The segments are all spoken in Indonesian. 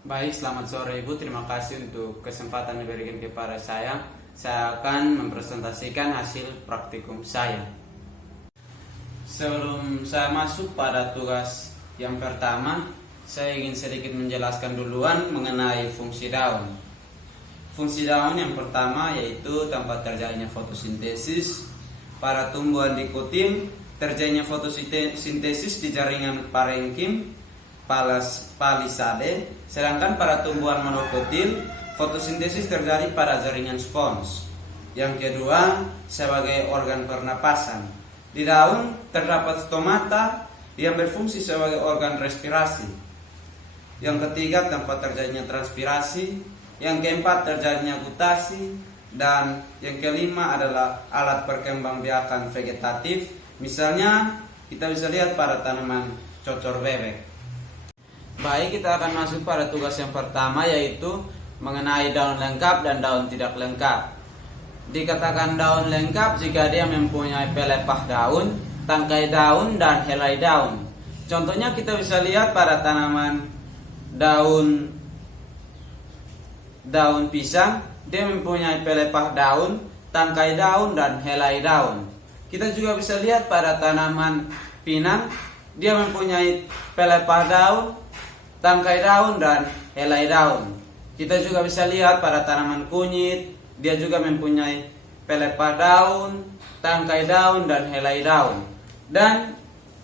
Baik, selamat sore Ibu. Terima kasih untuk kesempatan yang diberikan kepada saya. Saya akan mempresentasikan hasil praktikum saya. Sebelum saya masuk pada tugas yang pertama, saya ingin sedikit menjelaskan duluan mengenai fungsi daun. Fungsi daun yang pertama yaitu tempat terjadinya fotosintesis. Pada tumbuhan dikotim, terjadinya fotosintesis di jaringan parenkim palisade, sedangkan pada tumbuhan monokotil fotosintesis terjadi pada jaringan spons. Yang kedua, sebagai organ pernapasan. Di daun terdapat stomata yang berfungsi sebagai organ respirasi. Yang ketiga, tempat terjadinya transpirasi. Yang keempat, terjadinya gutasi. Dan yang kelima adalah alat perkembangbiakan vegetatif. Misalnya, kita bisa lihat pada tanaman cocor bebek. Baik, kita akan masuk pada tugas yang pertama, yaitu mengenai daun lengkap dan daun tidak lengkap. Dikatakan daun lengkap jika dia mempunyai pelepah daun, tangkai daun, dan helai daun. Contohnya kita bisa lihat pada tanaman daun pisang, dia mempunyai pelepah daun, tangkai daun, dan helai daun. Kita juga bisa lihat pada tanaman pinang, dia mempunyai pelepah daun, tangkai daun, dan helai daun. Kita juga bisa lihat pada tanaman kunyit, dia juga mempunyai pelepah daun, tangkai daun, dan helai daun. Dan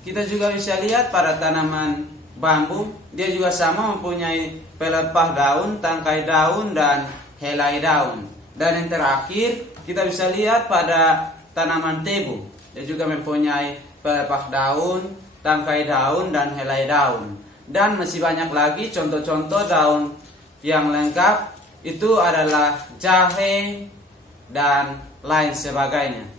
kita juga bisa lihat pada tanaman bambu, dia juga sama mempunyai pelepah daun, tangkai daun, dan helai daun. Dan yang terakhir, kita bisa lihat pada tanaman tebu, dia juga mempunyai pelepah daun, tangkai daun, dan helai daun. Dan masih banyak lagi contoh-contoh daun yang lengkap, itu adalah jahe dan lain sebagainya.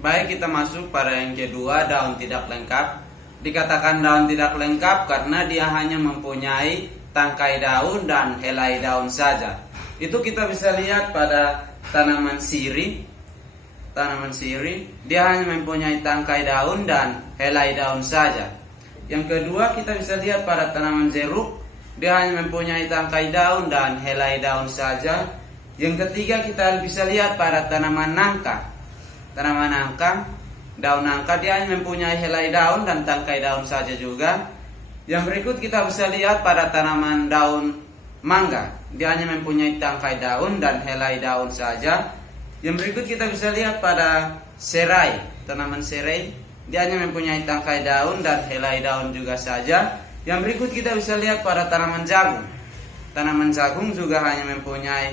Baik, kita masuk pada yang kedua, daun tidak lengkap. Dikatakan daun tidak lengkap karena dia hanya mempunyai tangkai daun dan helai daun saja. Itu kita bisa lihat pada tanaman sirih. Tanaman sirih, dia hanya mempunyai tangkai daun dan helai daun saja. Yang kedua, kita bisa lihat pada tanaman jeruk, dia hanya mempunyai tangkai daun dan helai daun saja. Yang ketiga, kita bisa lihat pada tanaman nangka. Tanaman nangka, daun nangka, dia hanya mempunyai helai daun dan tangkai daun saja juga. Yang berikut kita bisa lihat pada tanaman daun mangga, dia hanya mempunyai tangkai daun dan helai daun saja. Yang berikut kita bisa lihat pada serai, tanaman serai, dia hanya mempunyai tangkai daun dan helai daun juga saja. Yang berikut kita bisa lihat pada tanaman jagung. Tanaman jagung juga hanya mempunyai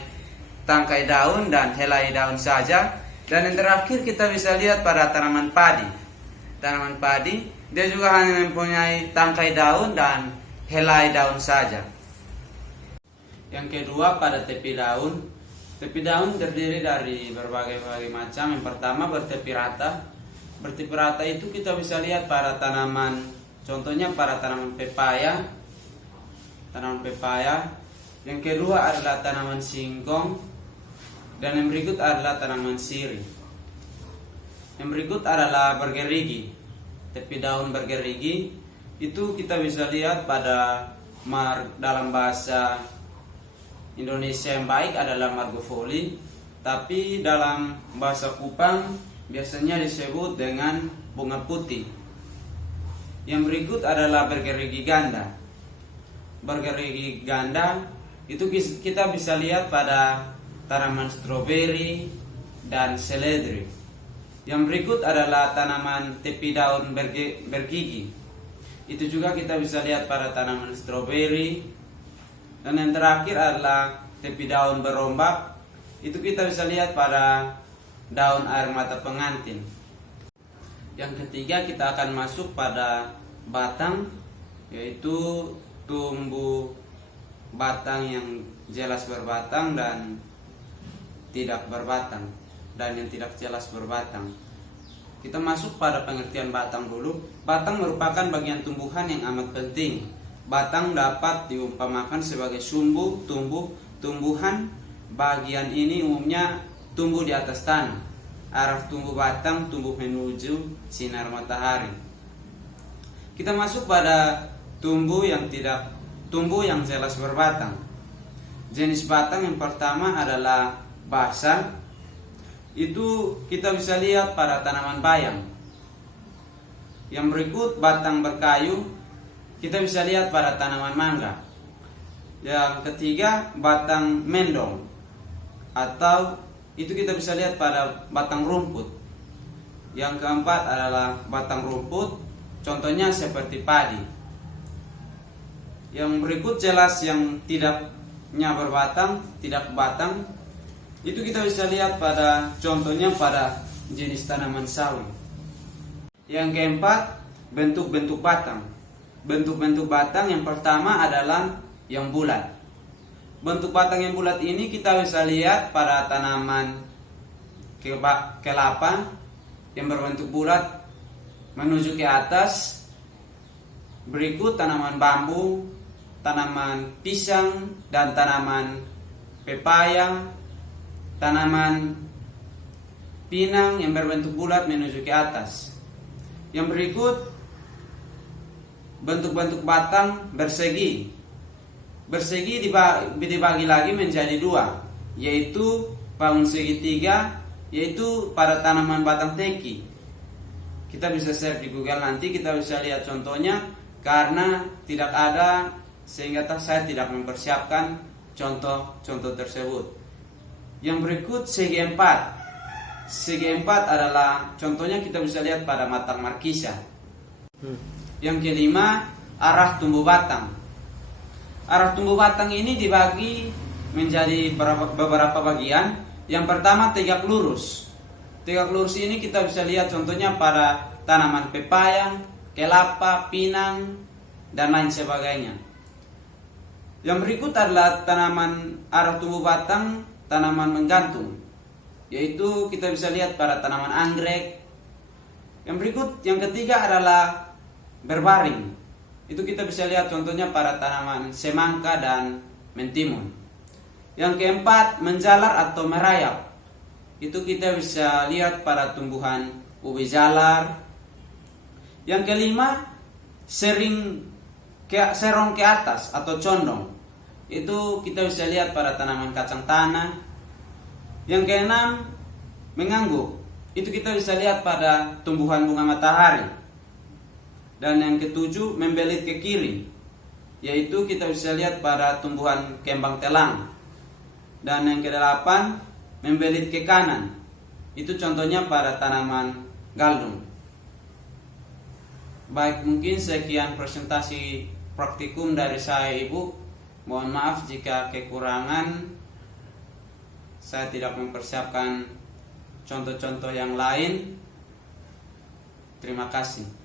tangkai daun dan helai daun saja. Dan yang terakhir kita bisa lihat pada tanaman padi. Tanaman padi, dia juga hanya mempunyai tangkai daun dan helai daun saja. Yang kedua, pada tepi daun. Tepi daun terdiri dari berbagai macam. Yang pertama, bertepi rata. Bertepi rata itu kita bisa lihat pada tanaman, contohnya pada tanaman pepaya. Tanaman pepaya. Yang kedua adalah tanaman singkong. Dan yang berikut adalah tanaman sirih. Yang berikut adalah bergerigi. Tepi daun bergerigi itu kita bisa lihat pada dalam bahasa Indonesia yang baik adalah margofoli, tapi dalam bahasa Kupang biasanya disebut dengan bunga putih. Yang berikut adalah bergerigi ganda. Bergerigi ganda itu kita bisa lihat pada tanaman stroberi dan seledri. Yang berikut adalah tanaman tepi daun bergigi. Itu juga kita bisa lihat pada tanaman stroberi. Dan yang terakhir adalah tepi daun berombak. Itu kita bisa lihat pada daun air mata pengantin. Yang ketiga, kita akan masuk pada batang, yaitu tumbuh batang yang jelas berbatang dan tidak berbatang, dan yang tidak jelas berbatang. Kita masuk pada pengertian batang dulu. Batang merupakan bagian tumbuhan yang amat penting. Batang dapat diumpamakan sebagai sumbu tumbuhan. Bagian ini umumnya tumbuh di atas tanah. Arah tumbuh batang tumbuh menuju sinar matahari. Kita masuk pada tumbuh yang tidak tumbuh yang jelas berbatang. Jenis batang yang pertama adalah basal. Itu kita bisa lihat pada tanaman bayam. Yang berikut batang berkayu, kita bisa lihat pada tanaman mangga. Yang ketiga batang mendong, atau itu kita bisa lihat pada batang rumput. Yang keempat adalah batang rumput, contohnya seperti padi. Yang berikut jelas yang tidaknya berbatang, tidak batang, itu kita bisa lihat pada contohnya pada jenis tanaman sawi. Yang keempat, bentuk-bentuk batang. Bentuk-bentuk batang yang pertama adalah yang bulat. Bentuk batang yang bulat ini kita bisa lihat pada tanaman kelapa yang berbentuk bulat menuju ke atas. Berikut tanaman bambu, tanaman pisang, dan tanaman pepaya, tanaman pinang yang berbentuk bulat menuju ke atas. Yang berikut bentuk-bentuk batang bersegi. Bersegi dibagi lagi menjadi dua, yaitu bangun segitiga, yaitu pada tanaman batang teki. Kita bisa search di Google, nanti kita bisa lihat contohnya, karena tidak ada sehingga saya tidak mempersiapkan contoh-contoh tersebut. Yang berikut segi empat. Segi empat adalah contohnya kita bisa lihat pada matang markisa. Yang kelima, arah tumbuh batang. Arah tumbuh batang ini dibagi menjadi beberapa bagian. Yang pertama tegak lurus. Tegak lurus ini kita bisa lihat contohnya pada tanaman pepaya, kelapa, pinang, dan lain sebagainya. Yang berikut adalah tanaman arah tumbuh batang, tanaman menggantung, yaitu kita bisa lihat pada tanaman anggrek. Yang berikut, yang ketiga adalah berbaring. Itu kita bisa lihat contohnya pada tanaman semangka dan mentimun. Yang keempat, menjalar atau merayap. Itu kita bisa lihat pada tumbuhan ubi jalar. Yang kelima, serong ke atas atau condong. Itu kita bisa lihat pada tanaman kacang tanah. Yang keenam, mengangguk. Itu kita bisa lihat pada tumbuhan bunga matahari. Dan yang ketujuh, membelit ke kiri, yaitu kita bisa lihat pada tumbuhan kembang telang. Dan yang kedelapan, membelit ke kanan. Itu contohnya pada tanaman galdung. Baik, mungkin sekian presentasi praktikum dari saya, Ibu. Mohon maaf jika kekurangan. Saya tidak mempersiapkan contoh-contoh yang lain. Terima kasih.